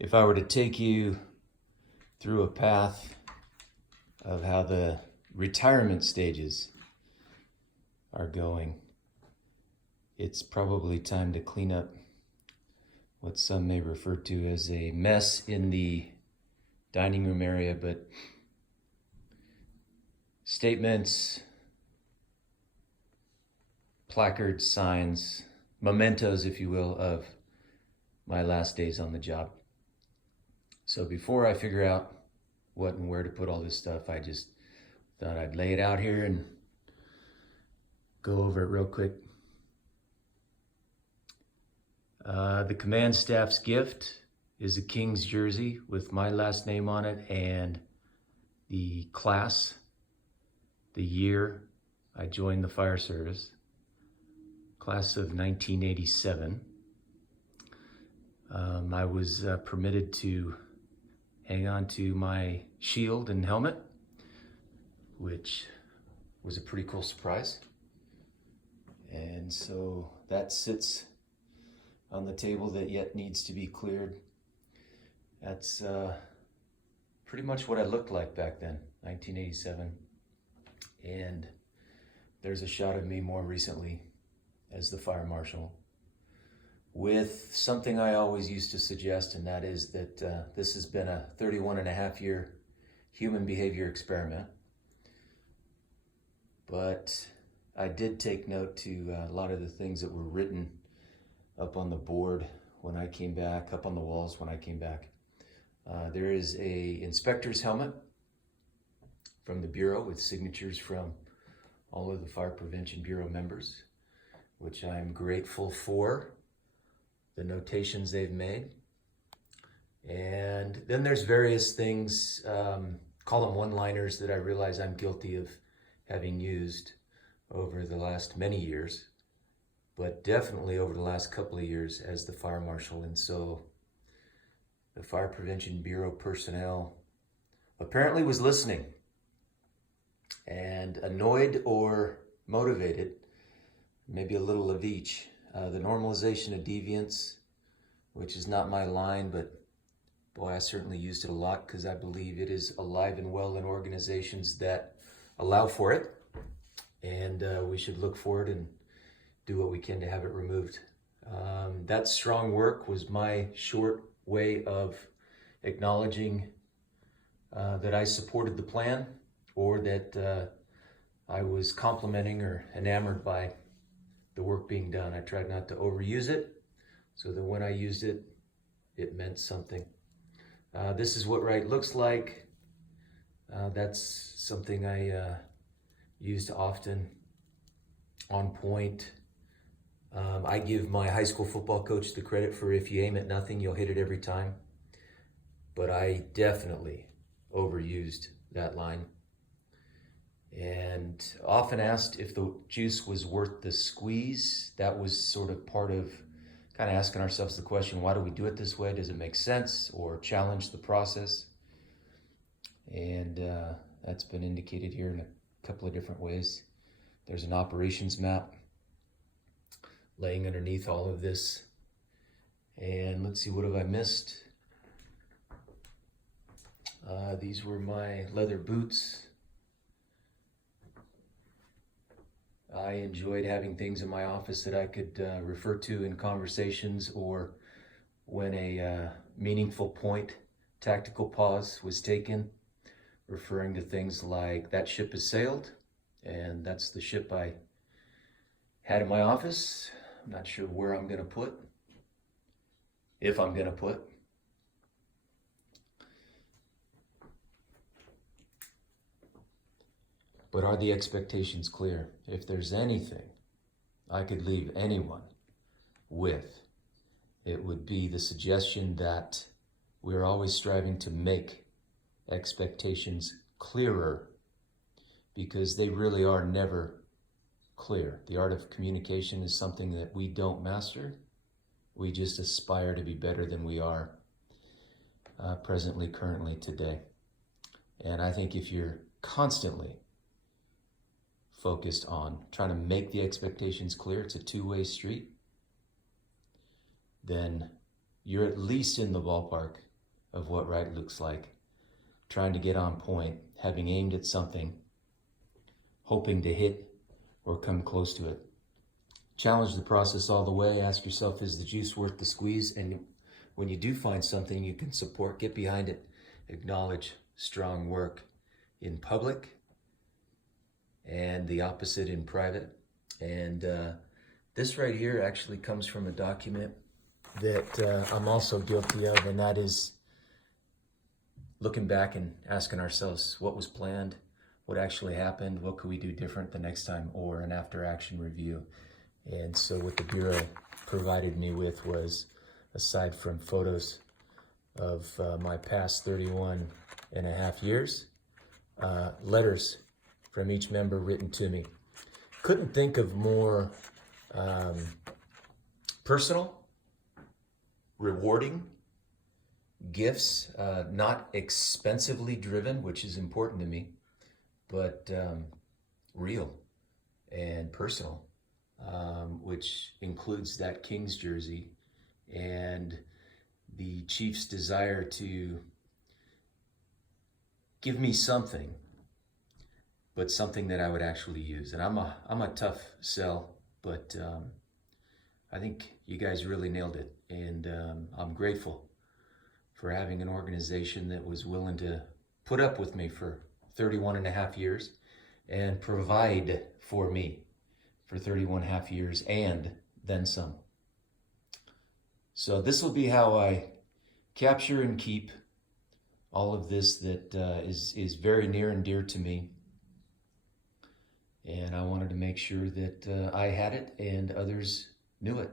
If I were to take you through a path of how the retirement stages are going, it's probably time to clean up what some may refer to as a mess in the dining room area, but statements, placards, signs, mementos, if you will, of my last days on the job. So before I figure out what and where to put all this stuff, I just thought I'd lay it out here and go over it real quick. The command staff's gift is a King's jersey with my last name on it and the class, the year I joined the fire service, class of 1987. I was permitted to hang on to my shield and helmet, which was a pretty cool surprise. And so that sits on the table that yet needs to be cleared. That's pretty much what I looked like back then, 1987. And there's a shot of me more recently as the fire marshal with something I always used to suggest, and that is that this has been a 31.5-year human behavior experiment. But I did take note to a lot of the things that were written up on the board when I came back, up on the walls when I came back. There is a inspector's helmet from the Bureau with signatures from all of the Fire Prevention Bureau members, which I'm grateful for the notations they've made. And then there's various things, call them one-liners, that I realize I'm guilty of having used over the last many years, but definitely over the last couple of years as the fire marshal. And so the Fire Prevention Bureau personnel apparently was listening, and annoyed or motivated, maybe a little of each. The normalization of deviance, which is not my line, but boy, I certainly used it a lot because I believe it is alive and well in organizations that allow for it. And we should look for it and do what we can to have it removed. That strong work was my short way of acknowledging that I supported the plan, or that I was complimenting or enamored by the work being done. I tried not to overuse it, so that when I used it, it meant something. This is what right looks like. That's something I used often, on point. I give my high school football coach the credit for, if you aim at nothing, you'll hit it every time. But I definitely overused that line. And often asked if the juice was worth the squeeze. That was sort of part of kind of asking ourselves the question, why do we do it this way? Does it make sense, or challenge the process? And that's been indicated here in a couple of different ways. There's an operations map laying underneath all of this. And let's see, what have I missed? These were my leather boots. I enjoyed having things in my office that I could refer to in conversations, or when a meaningful point, tactical pause was taken, referring to things like, that ship has sailed, and that's the ship I had in my office. I'm not sure where I'm going to put, if I'm going to put. But are the expectations clear? If there's anything I could leave anyone with, it would be the suggestion that we're always striving to make expectations clearer, because they really are never clear. The art of communication is something that we don't master. We just aspire to be better than we are presently, currently, today. And I think if you're constantly focused on trying to make the expectations clear, it's a two-way street, then you're at least in the ballpark of what right looks like. Trying to get on point, having aimed at something, hoping to hit or come close to it. Challenge the process all the way. Ask yourself, is the juice worth the squeeze? And when you do find something you can support, get behind it. Acknowledge strong work in public and the opposite in private. And this right here actually comes from a document that I'm also guilty of, and that is looking back and asking ourselves what was planned, what actually happened, what could we do different the next time, or an after-action review. And so what the Bureau provided me with was, aside from photos of my past 31 and a half years, letters from each member written to me. Couldn't think of more personal, rewarding gifts, not expensively driven, which is important to me, but real and personal, which includes that Kings jersey and the Chief's desire to give me something, but something that I would actually use. And I'm a tough sell, but I think you guys really nailed it. And I'm grateful for having an organization that was willing to put up with me for 31 and a half years and provide for me for 31 and a half years and then some. So this will be how I capture and keep all of this that is very near and dear to me. And I wanted to make sure that I had it and others knew it.